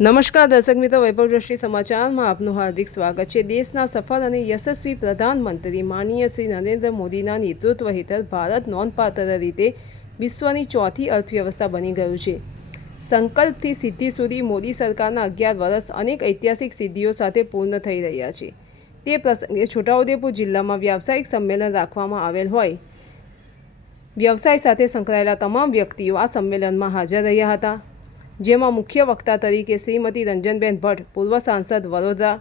નમસ્કાર, દર્શક મિત્રો વૈભવ દ્રષ્ટિ સમાચારમાં આપનું હાર્દિક સ્વાગત છે. દેશના સફળ અને યશસ્વી પ્રધાનમંત્રી માનીય શ્રી નરેન્દ્ર મોદીના નેતૃત્વ હેઠળ ભારત નોંધપાત્ર રીતે વિશ્વની ચોથી અર્થવ્યવસ્થા બની ગયું છે. સંકલ્પથી સિદ્ધિ સુધી મોદી સરકારના અગિયાર વર્ષ અનેક ઐતિહાસિક સિદ્ધિઓ સાથે પૂર્ણ થઈ રહ્યા છે. તે પ્રસંગે છોટાઉદેપુર જિલ્લામાં વ્યાવસાયિક સંમેલન રાખવામાં આવેલ હોય. વ્યવસાય સાથે સંકળાયેલા તમામ વ્યક્તિઓ આ સંમેલનમાં હાજર રહ્યા હતા. જેમાં મુખ્ય વક્તા તરીકે શ્રીમતી રંજનબેન ભટ્ટ, પૂર્વ સાંસદ વડોદરા,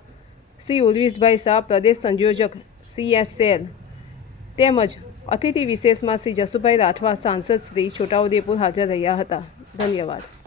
શ્રી ઉર્વિશભાઈ શાહ, પ્રદેશ સંયોજક સીએસએલ તેમજ અતિથિ વિશેષમાં શ્રી જસુભાઈ રાઠવા, સાંસદ શ્રી છોટાઉદેપુર હાજર રહ્યા હતા. ધન્યવાદ.